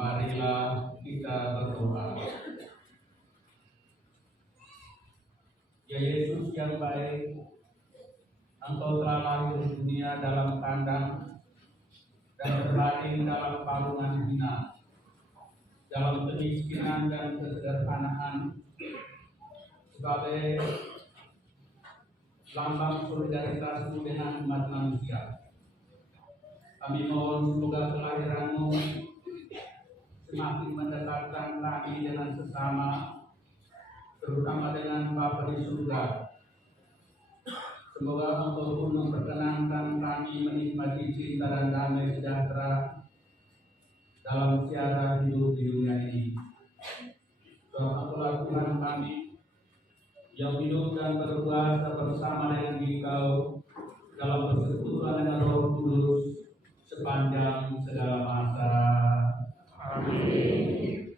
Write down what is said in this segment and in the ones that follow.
Marilah kita berdoa. Ya Yesus yang baik, Engkau telah lahir di dunia dalam kandang dan berbaring dalam palungan hina, dalam kemiskinan dan kesederhanaan, sebagai lambang solidaritasmu dengan umat manusia. Kami mohon semoga kelahiranmu semakin mendekatkan kami dengan sesama, terutama dengan Bapa di surga. Semoga Engkau pun memperkenankan kami menikmati cinta dan damai sejahtera dalam tiada hidup di dunia ini. Sebab Engkaulah Tuhan kami yang hidup dan berkuasa bersama dengan Engkau dalam persekutuan dengan Roh Kudus sepanjang segala masa. Amin.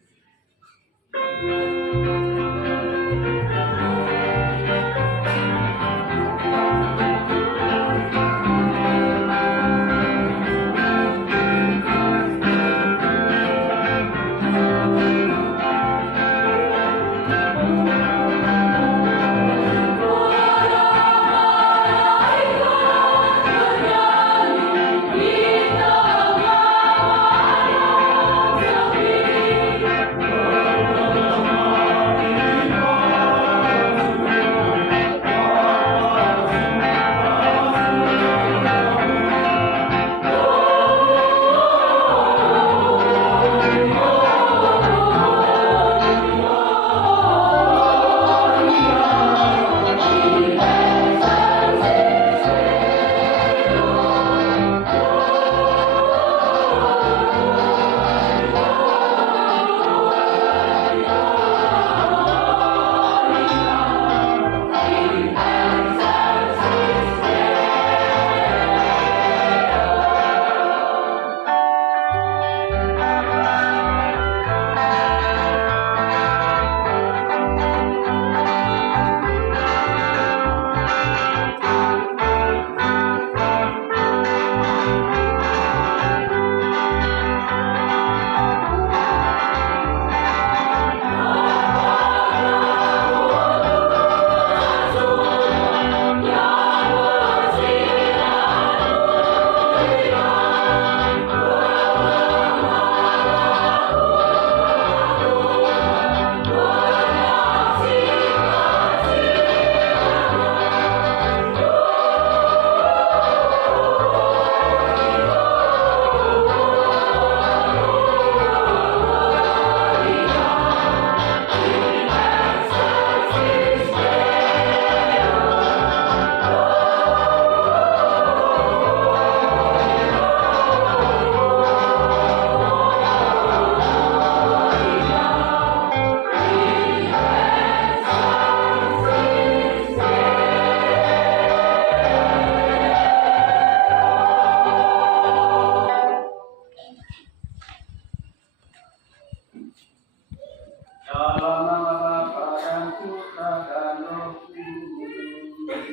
Dalam nama Bapa dan Putra dan Roh Kudus.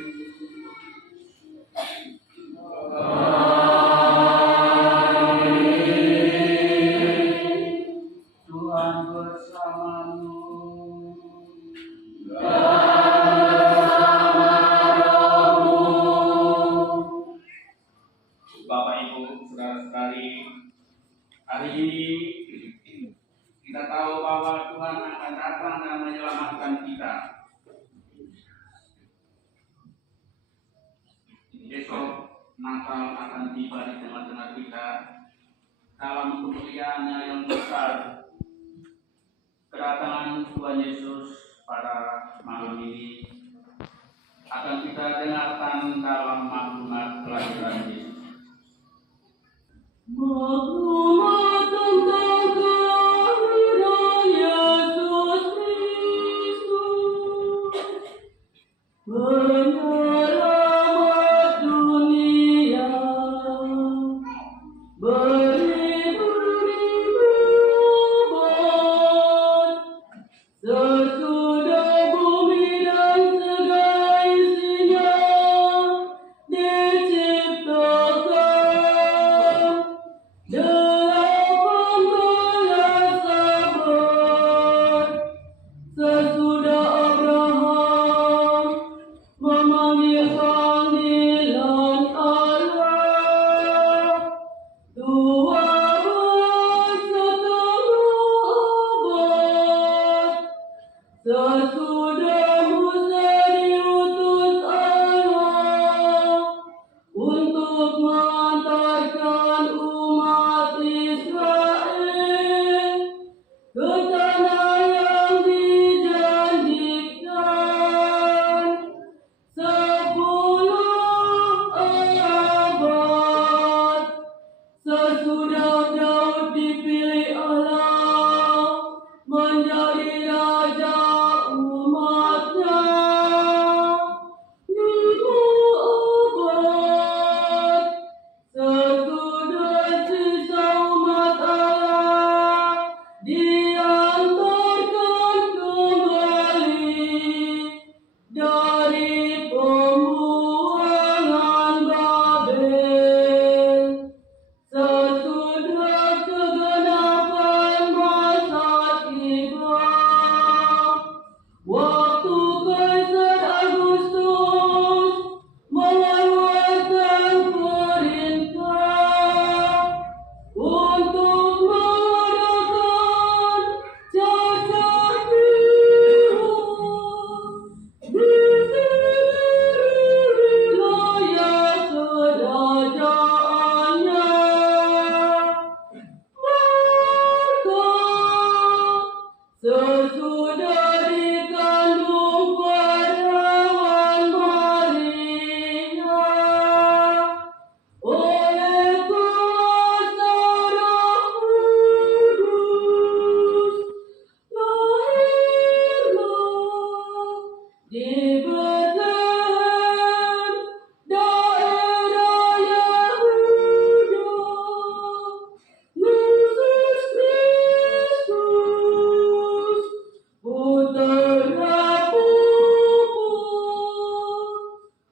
Tuhan bersamamu. Bapak Ibu, saudara-saudari, hari ini kita tahu bahwa Tuhan akan datang dan menyelamatkan kita. Besok Natal akan tiba di tengah-tengah kita dalam kemuliaannya yang besar. Kedatangan Tuhan Yesus pada malam ini akan kita dengarkan dalam maklumat kelahiran Yesus. Maklumat tentang kelahiran Yesus Kristus, penyelamat dunia, beribu-ribu abad, sesudah bumi dan segala isinya diciptakan. Sesudah Abraham memanggil panggilan Allah, 12,5 abad, sesudah Musa diutus Allah untuk mengantarkan umat Israel ke tanah yang dijanjikan. 10 abad sesudah Daud dipilih Allah menjadi raja umatnya. 5 abad sesudah sisa umat Allah diantarkan kembali dari pembuangan Babel. Sesudah kegenapan masa tiba, waktu Kaisar Agustus mengeluarkan perintah untuk mengadakan cacar biru di seluruh wilayah kerajaannya. Maka sesudah dikandung perawan Maria oleh kuasa Roh Kudus, lahirlah di Betlehem, daerah Yehuda, Yesus Kristus, Putra Puput,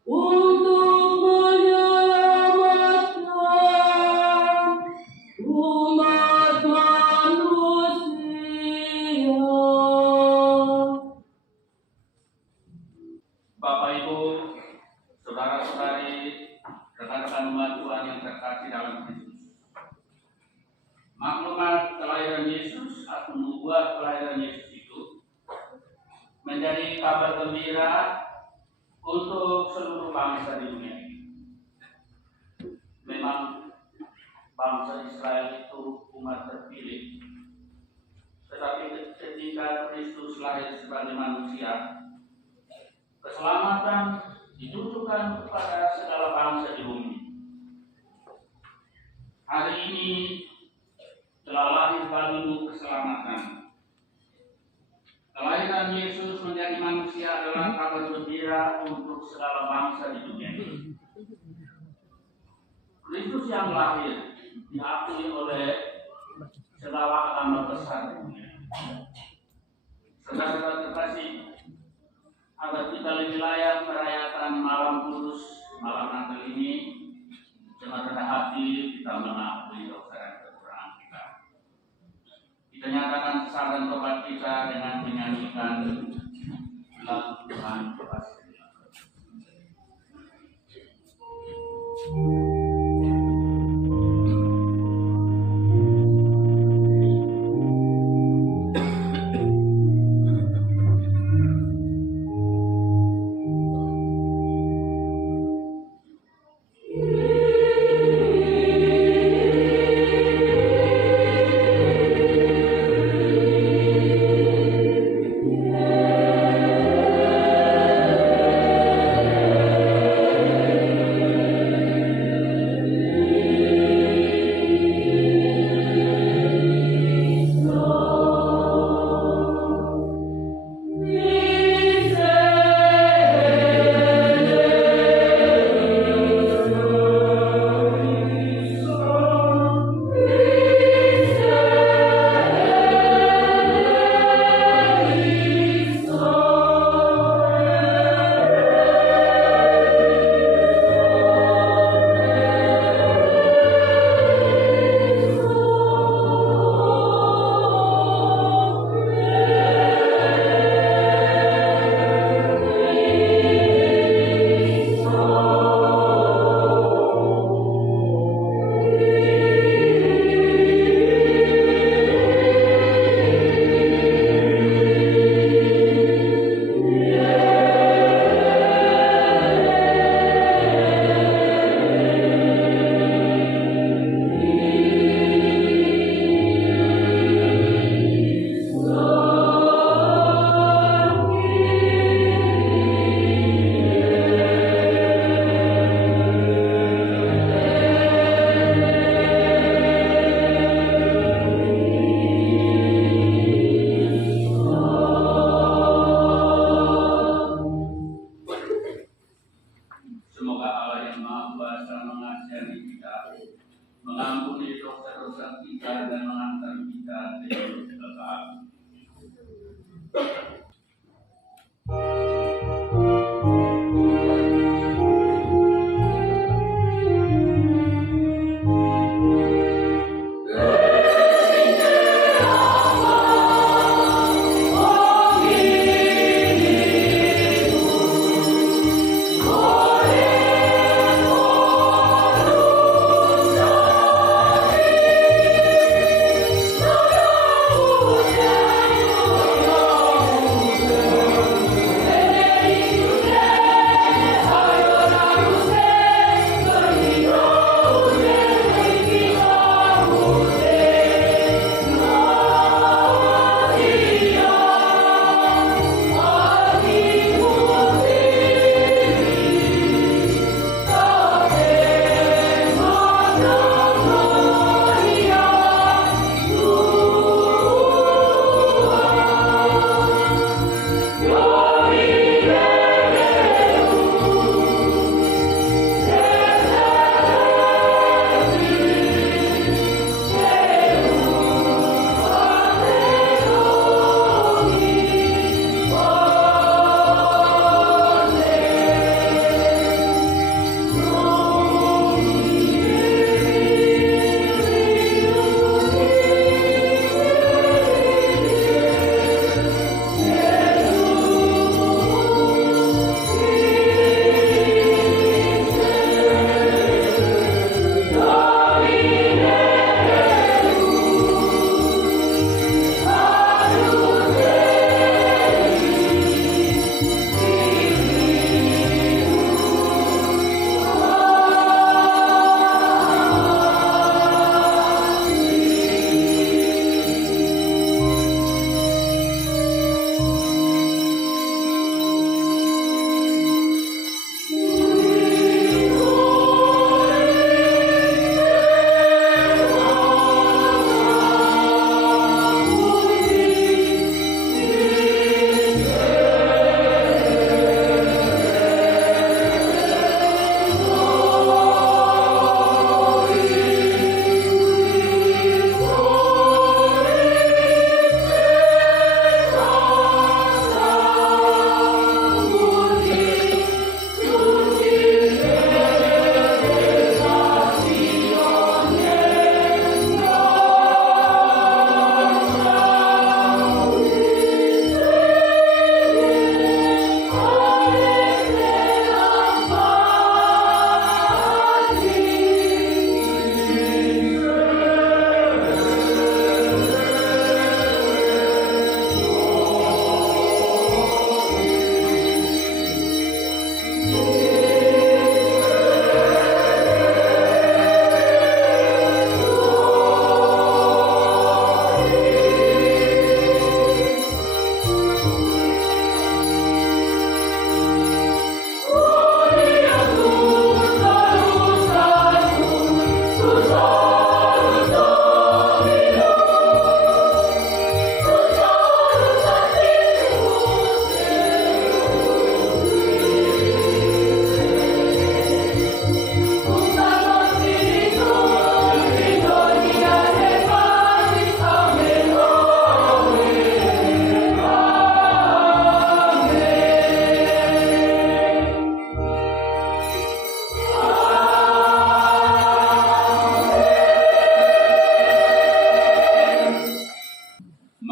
untuk menyelamatkan umat manusia. Bapak Ibu, saudara-saudari, rekan-rekan umat Tuhan yang terkasih dalam Kristus. Maklumat kelahiran Yesus atau membuat kelahiran Yesus itu menjadi kabar gembira untuk seluruh bangsa di dunia ini. Memang bangsa Israel itu umat terpilih, tetapi ketika Kristus lahir sebagai manusia, keselamatan ditujukan kepada segala bangsa di bumi. Hari ini telah lahir bagimu keselamatan. Kelahiran Yesus menjadi manusia adalah kabar gembira untuk segala bangsa di dunia ini. Kristus yang lahir diakui oleh segala agama besar di dunia. menyatakan kesal dan tobat kita dengan menyanyikan lagu Tuhan pasti. Semoga Allah yang Maha Kuasa mengasihani kita, mengampuni dosa-dosa kita dan mengantar kita ke hidup kekal. Oh,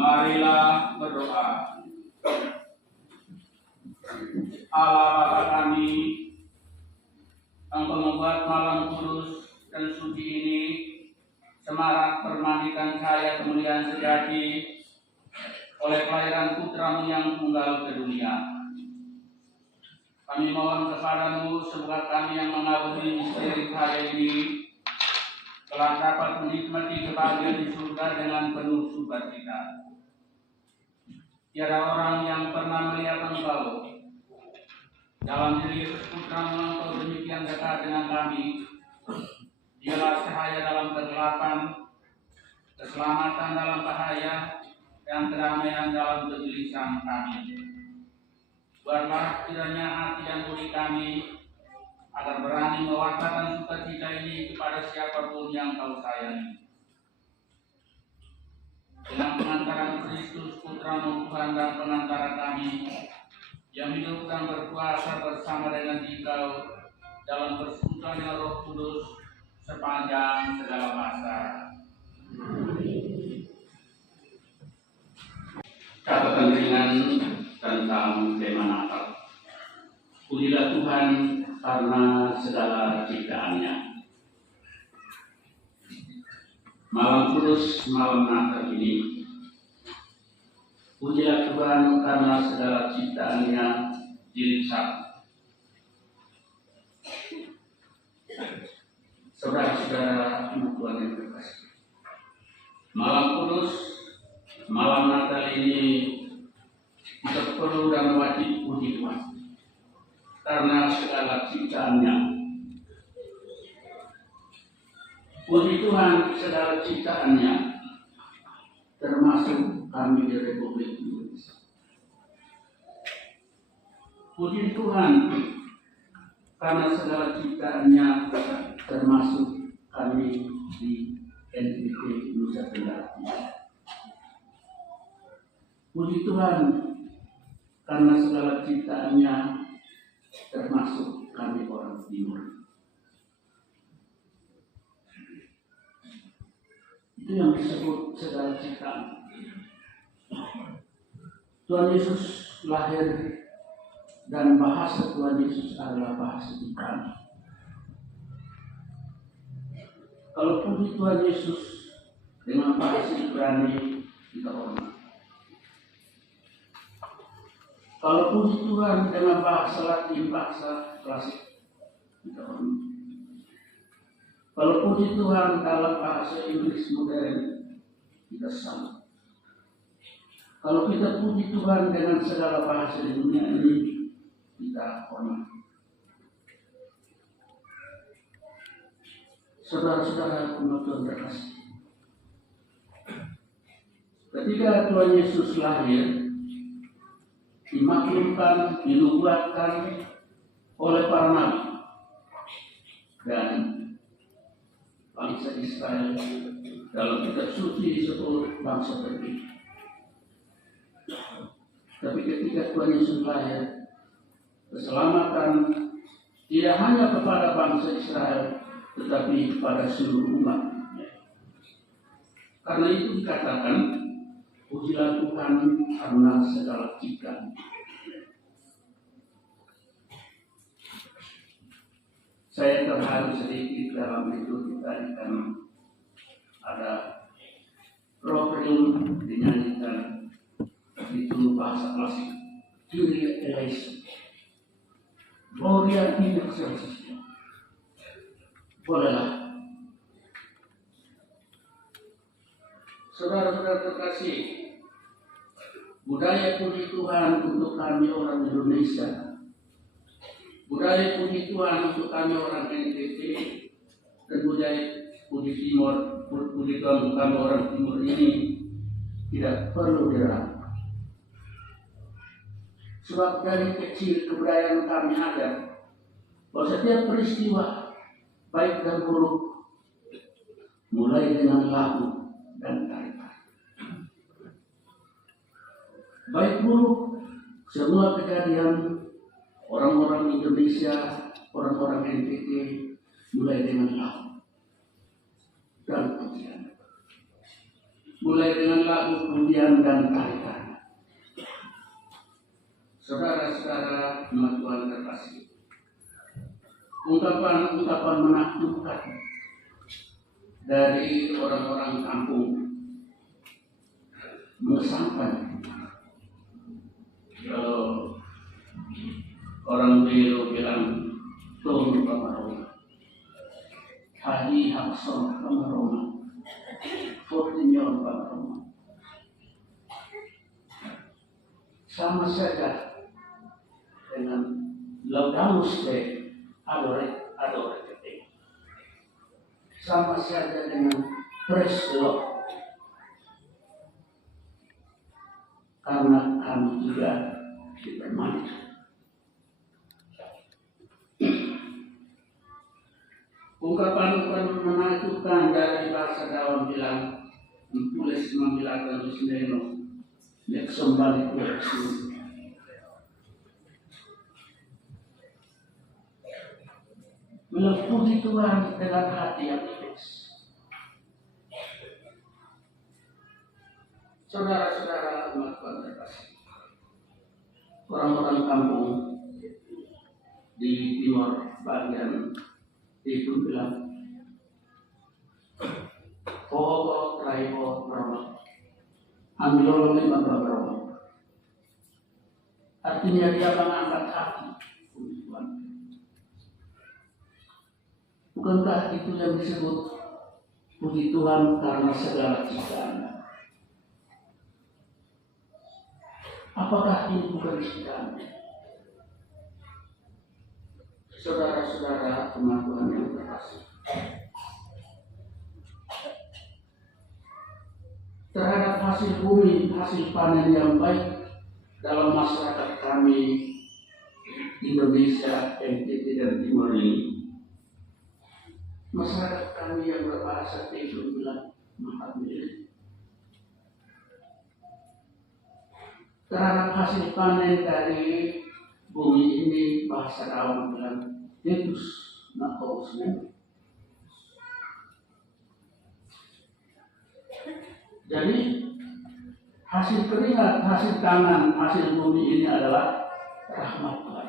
Marilah berdoa. Allah Bapa kami, Engkau membuat malam kudus dan suci ini semarak permandikan cahaya kemuliaan sejati oleh kelahiran Putramu yang tunggal ke dunia. Kami mohon kepadamu semoga kami yang mengabdi misteri cahaya ini telah dapat menikmati kebahagiaan di surga dengan penuh sukacita. Tiada orang yang pernah melihat Engkau. Dalam diri Yesus Putramu Engkau demikian dekat dengan kami. Dialah cahaya dalam kegelapan, keselamatan dalam bahaya, dan kedamaian dalam kegelisahan kami. Buatlah kiranya hati dan budi kami agar berani mewartakan sukacita ini kepada siapapun yang Kau sayangi. Dengan pengantaran Kristus Putramu Tuhan dan pengantara kami, yang hidup dan berkuasa bersama dengan Dikau dalam persekutuan Roh Kudus sepanjang segala masa. Catatan ringan tentang tema Natal. Pujilah Tuhan karena segala ciptaannya. Malam kudus, malam Natal ini, pujilah Tuhan karena segala ciptaannya jilid 1. Saudara-saudara Tuhan yang terkasih, malam kudus, malam Natal ini kita perlu dan wajib puji Tuhan karena segala ciptaannya. Puji Tuhan segala ciptaannya, termasuk kami di Republik Indonesia. Puji Tuhan karena segala ciptaannya, termasuk kami di NPT Nusa Tenggara Timur. Puji Tuhan karena segala ciptaannya, termasuk kami orang Timur. Itu yang disebut segala ciptaan. Tuhan Yesus lahir dan bahasa Tuhan Yesus adalah bahasa Ibrani. Kalau puji Tuhan Yesus dengan bahasa Ibrani, kita hormat. Kalau puji Tuhan dengan bahasa Latin, bahasa klasik, kita hormat. Kalau puji Tuhan dalam bahasa Inggris modern, kita salut. Kalau kita puji Tuhan dengan segala bahasa di dunia ini, kita hormat. Saudara-saudara umat Tuhan terkasih, ketika Tuhan Yesus lahir, dimaklumkan, dinubuatkan oleh para nabi dan bangsa Israel dalam kitab suci disebut bangsa pergi. Tapi ketika Tuhan Yesus lahir, keselamatan tidak hanya kepada bangsa Israel, tetapi kepada seluruh umat. Karena itu dikatakan, pujilah Tuhan karena segala ciptaan. Saya terharu sedikit dalam itu tadi kan ada Requiem dinyanyikan itu bahasa klasik, Kyrie eleison, Gloria in excelsis. Bolehlah. Saudara-saudara terkasih, budaya puji Tuhan untuk kami orang Indonesia, budaya puji Tuhan untuk kami orang NTT, dan budaya puji Timur, puji Tuhan untuk kami orang Timur ini tidak perlu diragukan. Sebab dari kecil kebudayaan kami ada bahwa setiap peristiwa baik dan buruk mulai dengan lagu dan tarian. Baik buruk semua kejadian orang-orang Indonesia, orang-orang NTT mulai dengan lagu dan pujian. mulai dengan lagu pujian dan tarian. Saudara-saudara umat Tuhan terkasih, ungkapan-ungkapan menakjubkan dari orang-orang kampung mengesankan. Kalau orang Belu bilang Tun Pamaroma, Haji Hakson Pamaroma, Fortinyon Pamaroma, sama saja dengan Laudamus Dei Adore Te, sama saja dengan Praise the Lord, karena kami juga dipermani. Ungkapan-ungkapan menakjubkan dari bahasa Dawan bilang tulis membilakan Lusneno nek sombali kureksu. Puji Tuhan dengan hati yang ikhlas. Saudara-saudara umat Tuhan terkasih, orang-orang kampung di timur bagian itu bilang Poho Traibo Meroma Ambilolo Lima Meroma. Artinya dia mengangkat hati. Bukankah itu yang disebut puji Tuhan karena segala ciptaan? Apakah ini bukan ciptaan? Saudara-saudara umat Tuhan yang terkasih, terhadap hasil bumi, hasil panen yang baik dalam masyarakat kami Indonesia, NTT dan Timur ini, masyarakat kami yang berbahasa Tejo bilang mahat milik. Terhadap hasil panen dari bumi ini, bahasa Dawan bilang Deus Nakosnya. Jadi hasil keringat, hasil tangan, hasil bumi ini adalah rahmat Tuhan.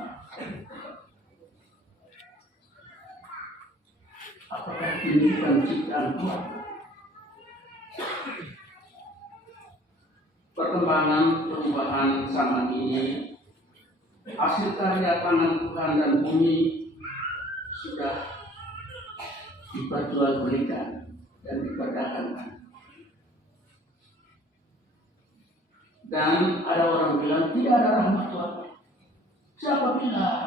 Apakah ini bukan ciptaan Tuhan? Perkembangan perubahan zaman ini hasil karya tangan Tuhan dan bumi sudah diperjualbelikan dan diperdagangkan. Dan ada orang bilang tidak ada rahmat Tuhan. Siapa bilang?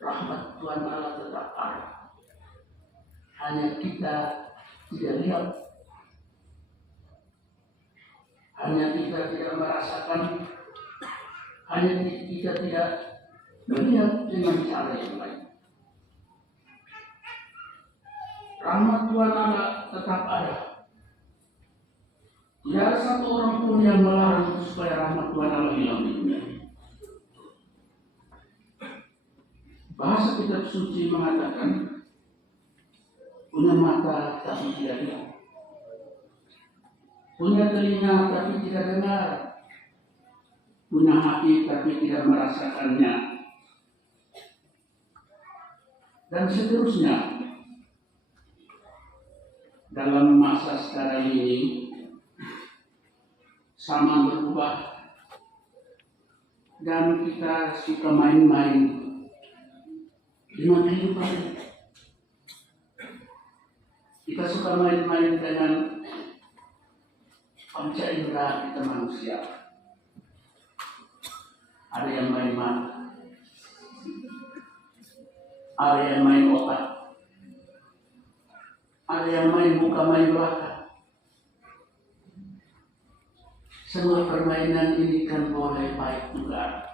Rahmat Tuhan Allah tetap ada. Hanya kita tidak lihat. Hanya kita tidak merasakan. Hanya kita tidak melihat dengan cara yang lain. Rahmat Tuhan Allah tetap ada. Tidak ada satu orang pun yang melarang supaya rahmat Tuhan Allah hilang di dunia. Bahasa kitab suci mengatakan, punya mata tapi tidak lihat, punya telinga tapi tidak dengar, punya hati tapi tidak merasakannya, dan seterusnya. Dalam masa sekarang ini, zaman berubah dan kita suka main-main dengan kehidupan. Kita suka main-main dengan panca indera kita manusia. Ada yang main mata, ada yang main otak, ada yang main muka, main belakang. Semua permainan ini kan boleh baik juga.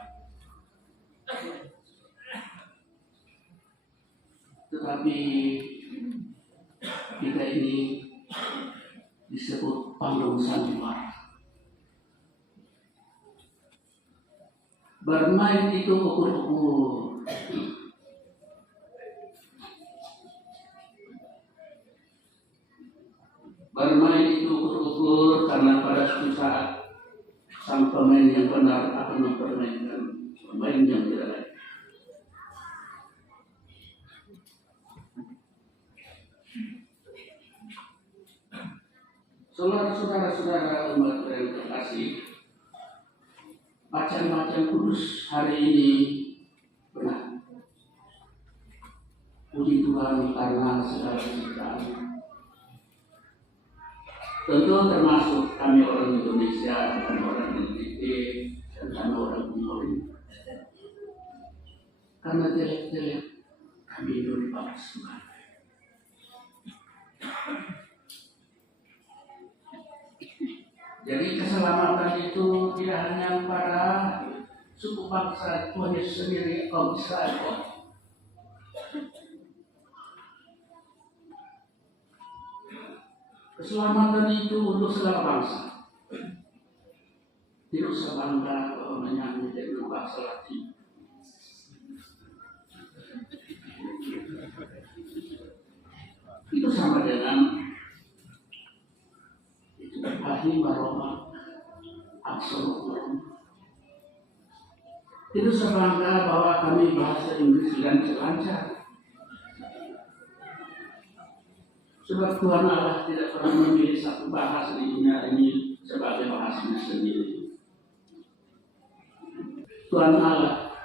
Tetapi kita ini disebut panggung sandiwara. Bermain itu ukur-ukur. Bermain itu berukur karena pada suatu saat sang pemain yang benar akan mempermainkan pemain yang tidak layak. Saudara-saudara umat yang terkasih, bacaan-bacaan kudus hari ini benar. Puji Tuhan karena segala ciptaan. Tentu termasuk kami orang Indonesia, kami orang NTT, dan kami orang Timur. Karena jelek-jelek kami itu dibalas Tuhan. Jadi keselamatan itu tidak hanya pada suku bangsa Tuhan Yesus sendiri, kaum Israel. Keselamatan itu untuk segala bangsa. Tidak usah bangga bahwa menyanyi dari bahasa Latin. Itu sama dengan itu bahasa Roma, absolut Roma. Tidak usah bangga bahwa kami bahasa Inggris dan lancar. Sebab Tuhan Allah tidak pernah memilih satu bahasa di dunia ini sebagai bahasanya sendiri. Tuhan Allah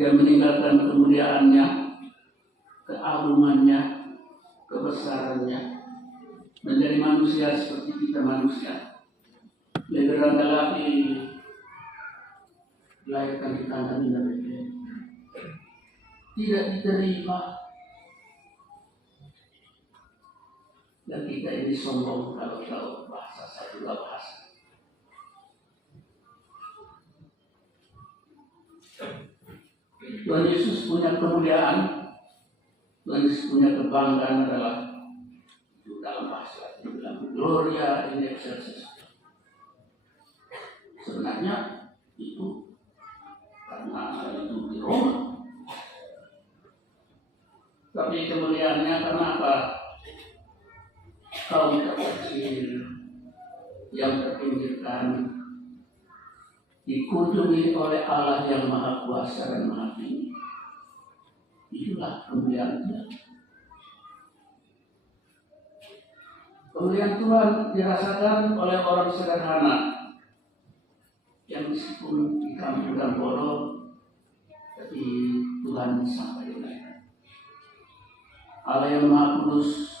yang meninggalkan kemuliaannya, keagungannya, kebesarannya, menjadi manusia seperti kita manusia. Legeran lagi dilahirkan di tanah ini, tidak diterima. Dan kita ini sombong kalau tahu bahasa satu bahasa. Tuhan Yesus punya kemuliaan, Tuhan Yesus punya kebanggaan adalah itu dalam bahasa itu bilang Gloria in excelsis. Sebenarnya itu karena itu di Roma. Tapi kemuliaannya karena apa? Kaum terkecil yang terpinggirkan dikunjungi oleh Allah yang Maha Kuasa dan Maha Tinggi. Itulah kemuliaan Tuhan. Kemuliaan Tuhan dirasakan oleh orang sederhana yang meskipun di kampung dan bodoh, tapi Tuhan sampai dinaikkan. Allah yang Maha Kudus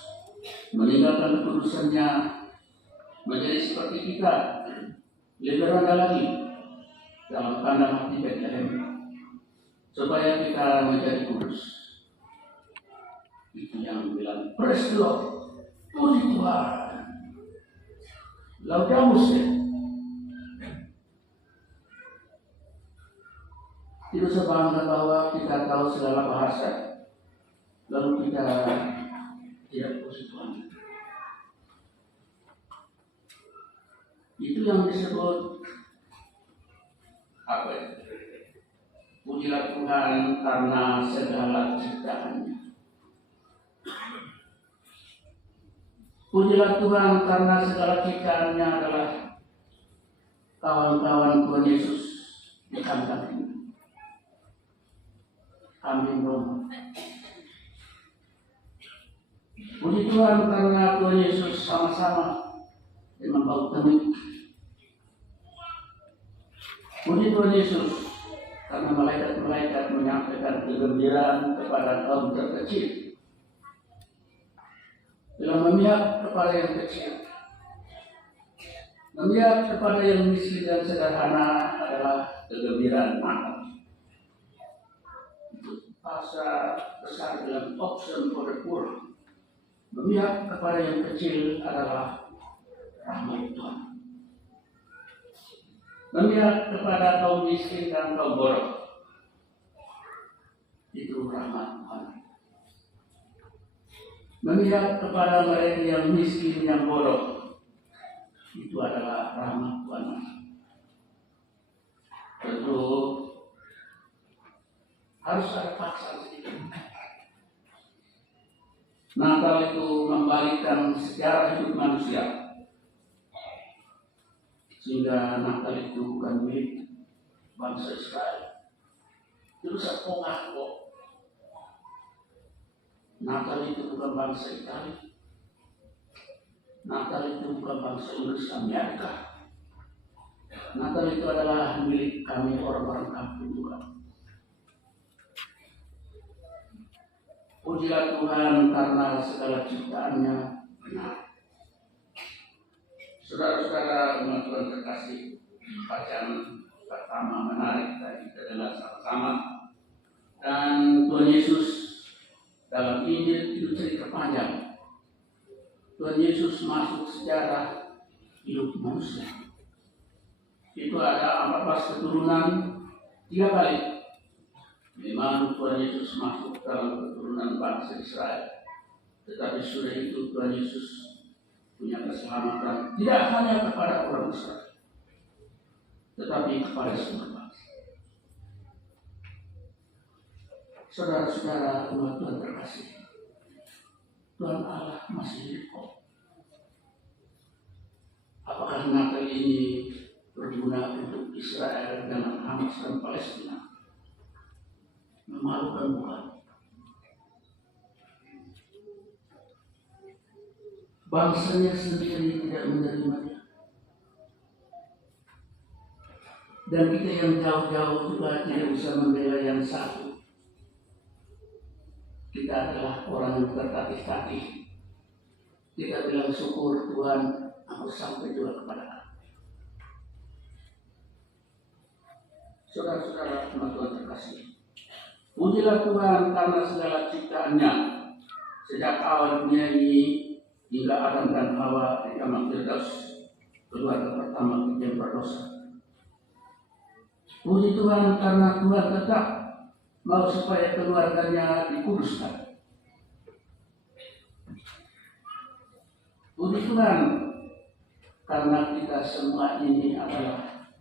meninggalkan kekudusannya menjadi seperti kita, lebih rendah lagi dalam kandang hati Bethlehem, supaya kita menjadi kudus. Itu yang bilang praise the Lord, puji Tuhan, laudamus Dei. Tidak usah bangga bahwa kita tahu segala bahasa, lalu kita tidak puji Tuhan. Itu yang disebut apa ya? Pujilah Tuhan karena segala ciptaannya. Pujilah Tuhan karena segala ciptaannya adalah kawan-kawan Tuhan Yesus di kandang ini. Amin Roma. Puji Tuhan karena Tuhan Yesus sama-sama dengan bau temik. Puji Tuhan Yesus karena malaikat-malaikat menyampaikan kegembiraan kepada kaum terkecil. Dalam memihak kepada yang kecil, memihak kepada yang miskin dan sederhana adalah kegembiraan mata. Bahasa besar dalam option for the poor. Memihak kepada yang kecil adalah rahmat Tuhan. Memihak kepada kaum miskin dan kaum bodoh, itu rahmat Tuhan. Memihak kepada mereka yang miskin, yang bodoh, itu adalah rahmat Tuhan. Tentu harus ada paksaan sedikit. Natal itu membalikkan sejarah hidup manusia, sehingga Natal itu bukan milik bangsa Israel. Itu sepongah kok. Natal itu bukan bangsa Italia. Natal itu bukan bangsa Inggris, Amerika. Natal itu adalah milik kami orang-orang kampung juga. Pujilah Tuhan karena segala ciptaannya benar. Saudara-saudara, umat Tuhan terkasih, bacaan pertama menarik tadi kita dengar sama-sama. Dan Tuhan Yesus dalam Injil itu cerita panjang. Tuhan Yesus masuk sejarah hidup manusia. Itu ada 14 keturunan 3 kali. Memang Tuhan Yesus masuk dalam keturunan bangsa Israel. Tetapi sudah itu Tuhan Yesus punya keselamatan tidak hanya kepada orang Israel, tetapi kepada semua bangsa. Saudara-saudara, umat Tuhan terkasih, Tuhan Allah masih hidup. Apakah Natal ini berguna untuk Israel dan Hamas dan Palestina? Memalukan bukan? Bangsanya sendiri tidak menerimanya. Dan kita yang jauh-jauh juga tidak bisa membela yang satu. Kita adalah orang yang tertatih-tatih. Kita bilang syukur Tuhan, aku sampai juga kepada Allah. Saudara-saudara, umat Tuhan terkasih, pujilah Tuhan karena segala ciptaannya. Sejak awal dunia ini hingga Adam dan Hawa di Taman Firdaus, keluarga pertama yang berdosa. Puji Tuhan karena Tuhan tetap mau supaya keluarganya dikuduskan. Puji Tuhan karena kita semua ini adalah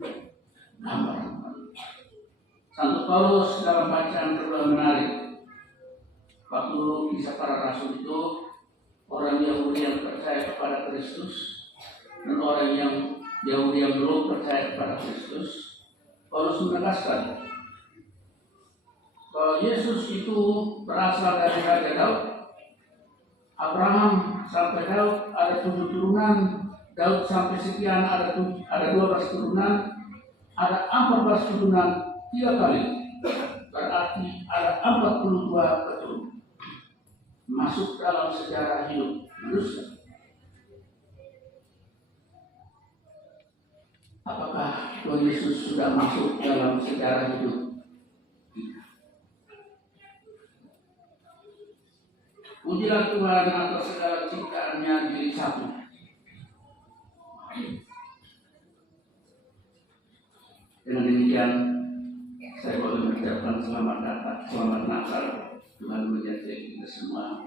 gambar. Santo Paulus dalam bacaan kedua menarik. Waktu kisah para rasul itu, orang Yahudi yang percaya kepada Kristus dan orang yang Yahudi yang belum percaya kepada Kristus, Paulus menegaskan bahwa Yesus itu berasal dari Raja Daud. Abraham sampai Daud ada 7 turunan, Daud sampai sekian ada 12 turunan, ada 14 turunan 3 kali, berarti ada 42 keturunan masuk dalam sejarah hidup manusia. Apakah Tuhan Yesus sudah masuk dalam sejarah hidup kita? Pujilah Tuhan atas segala ciptaannya jilid 1. Dengan demikian saya boleh mengucapkan selamat datang, selamat Natal. Tuhan menyertai kita semua.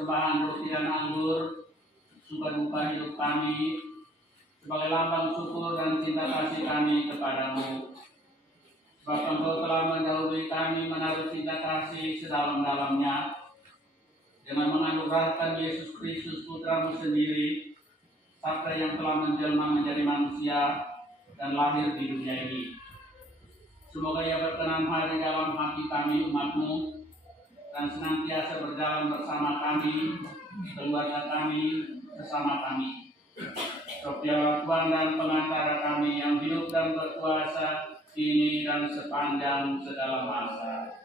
persembahan roti dan anggur, suka duka hidup kami, sebagai lambang syukur dan cinta kasih kami kepadamu. Sebab Engkau telah mendahului kami menaruh cinta kasih sedalam-dalamnya, dengan menganugerahkan Yesus Kristus Putramu sendiri, Sabda yang telah menjelma menjadi manusia dan lahir di dunia ini. Semoga Ia berkenan hadir dalam hati kami umat-Mu, dan senantiasa berjalan bersama kami, keluarga kami, sesama kami. Sopialah Tuhan dan pengantara kami yang hidup dan berkuasa kini dan sepanjang segala masa.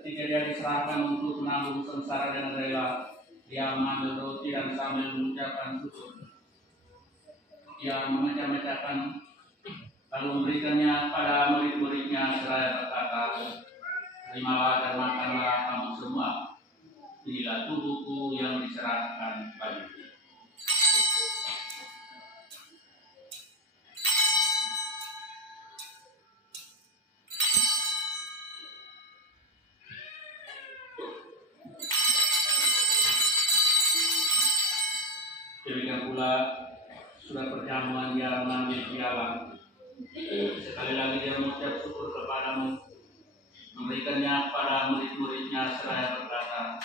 Ketika dia diserahkan untuk menanggung sengsara dengan rela, dia mengambil roti dan sambil mengucapkan syukur, dia memecah-mecahkan lalu memberikannya pada murid-muridnya seraya berkata, "Terimalah dan makanlah kamu semua. Inilah tubuhku yang diserahkan bagimu." Demikian pula sudah perjamuan dia mengambil piala. Sekali lagi dia mengucap syukur kepadamu, memberikannya kepada murid-muridnya seraya berkata,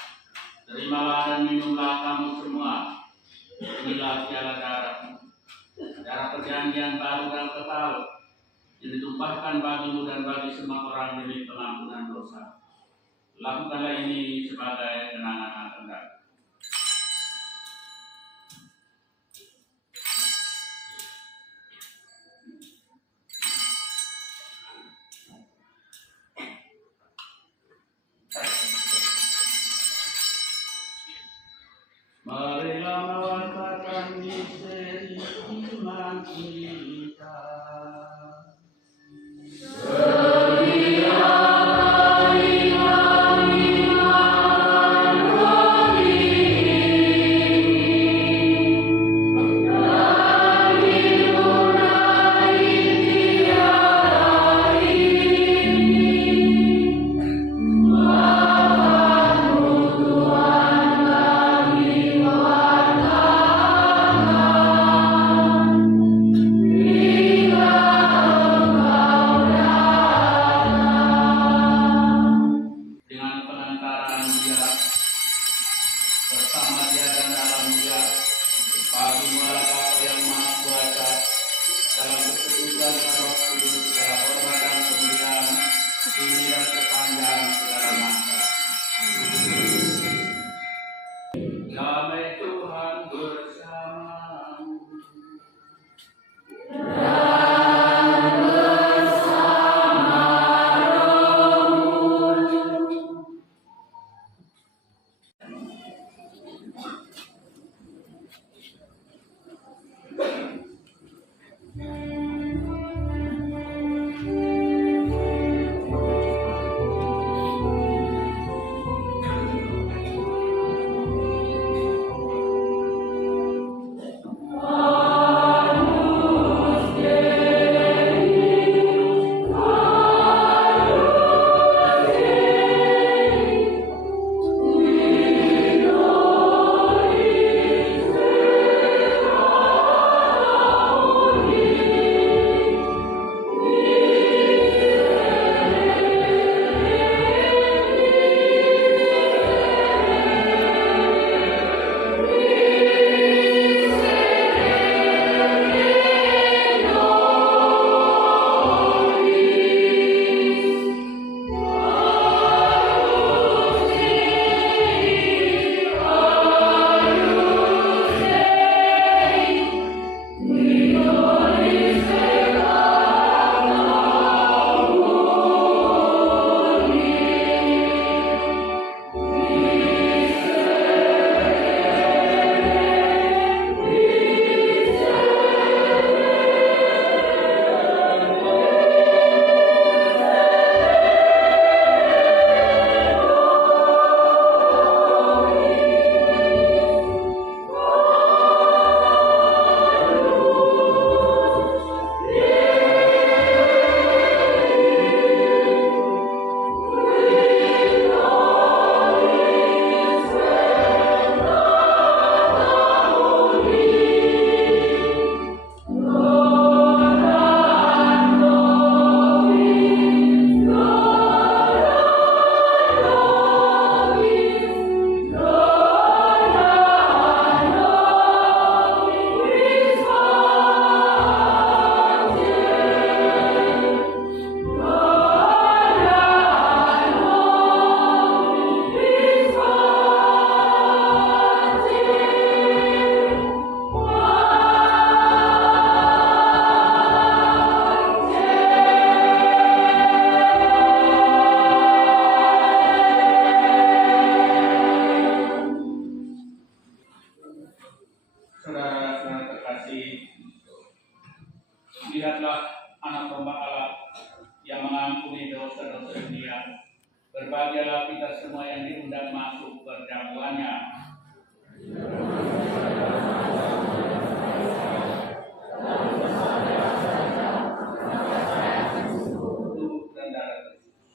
"Terimalah dan minumlah kamu semua. Inilah piala darahku, darah perjanjian baru dan kekal, yang ditumpahkan bagimu dan bagi semua orang demi pengampunan dosa. Lakukanlah ini sebagai kenangan Anda." Tuhan kita. Damai Tuhan bersamamu. Saudara-saudara terkasih, lihatlah anak domba Allah yang mengampuni dosa-dosa dunia. Berbahagialah kita semua yang diundang masuk perjamuannya. Tubuh dan darah Kristus.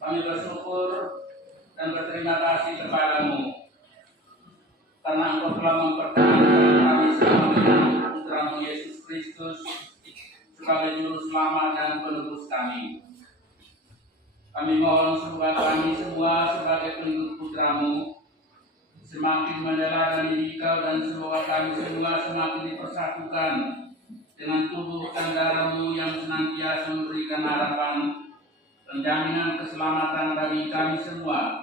Kami bersyukur dan berterima kasih kepadamu karena Engkau telah mempertahankan kami selama menyambut Putramu Yesus Kristus sebagai juru selamat dan penebus kami. Kami mohon supaya kami semua sebagai pengikut Putramu semakin meneladani Dikau dan semoga kami semua semakin dipersatukan dengan tubuh dan darah-Mu yang senantiasa memberikan harapan dan jaminan keselamatan bagi kami semua.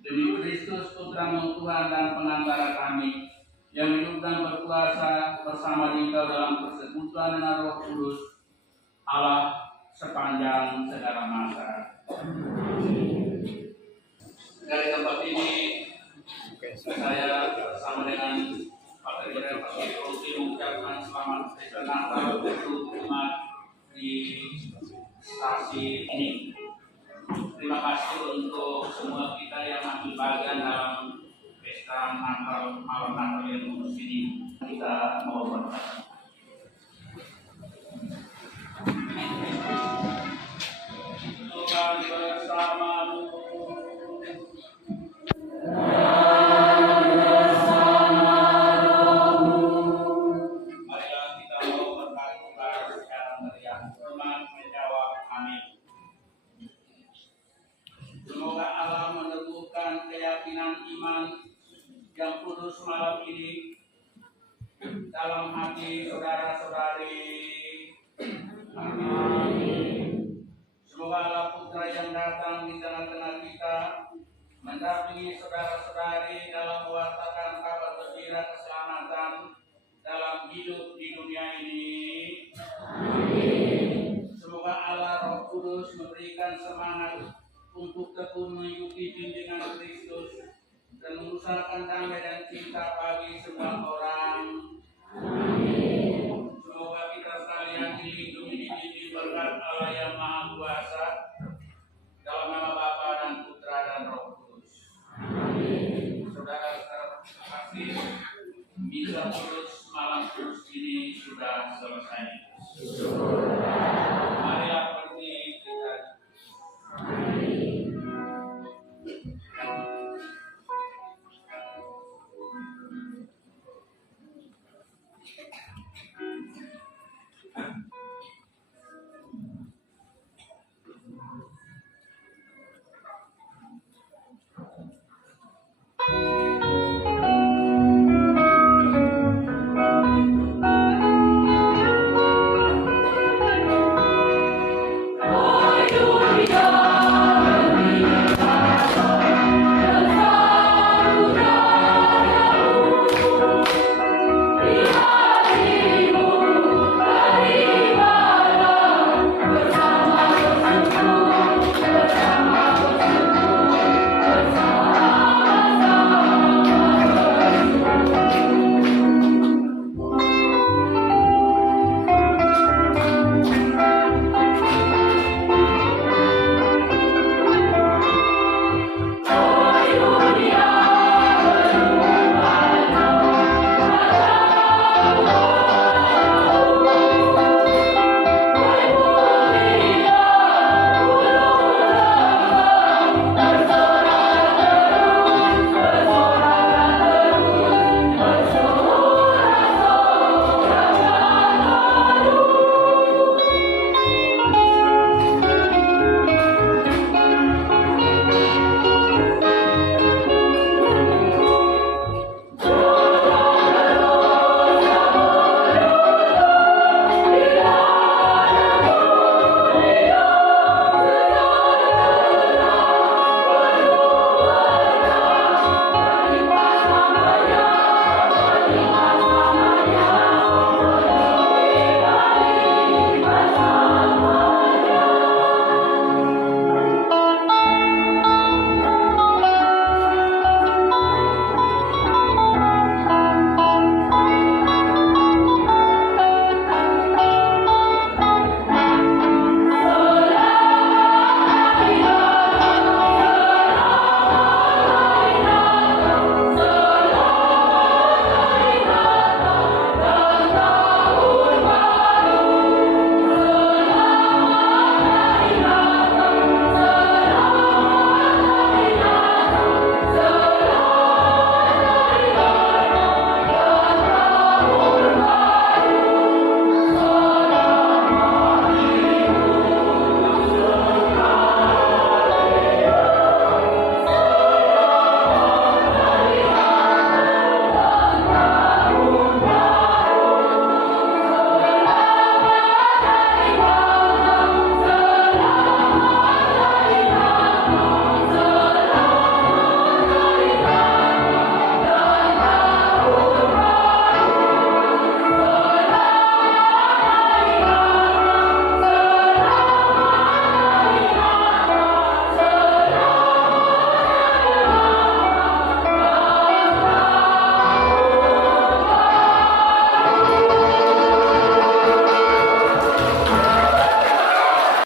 Demi Kristus Putra-Mu Tuhan dan pengantara kami, yang hidup dan berkuasa bersama Dikau dalam persekutuan dengan Roh Kudus, Allah sepanjang segala masa. Dari tempat ini, saya bersama dengan Pak Dirjen Pastor Ruti mengucapkan selamat Hari Natal untuk umat di stasi ini. Terima kasih untuk semua kita yang ambil bagian dalam pesta Natal, malam Natal yang kudus ini. Kita mau berdoa. Tuhan bersamamu. Marilah kita mau berdoa secara meriah. Tuhan menjawab amin. Semoga Allah meneguhkan keyakinan iman yang kudus malam ini dalam hati saudara-saudari. Amin. Semoga Semoga Allah Putra yang datang di tengah-tengah kita mendampingi saudara-saudari dalam mewartakan kabar gembira keselamatan dalam hidup di dunia ini. Semoga Allah Roh Kudus memberikan semangat untuk tekun mengikuti bimbingan Kristus dan mengusahakan damai dan cinta bagi semua orang. Semoga kita sekalian dilindungi di berkat Allah yang Maha Kuasa,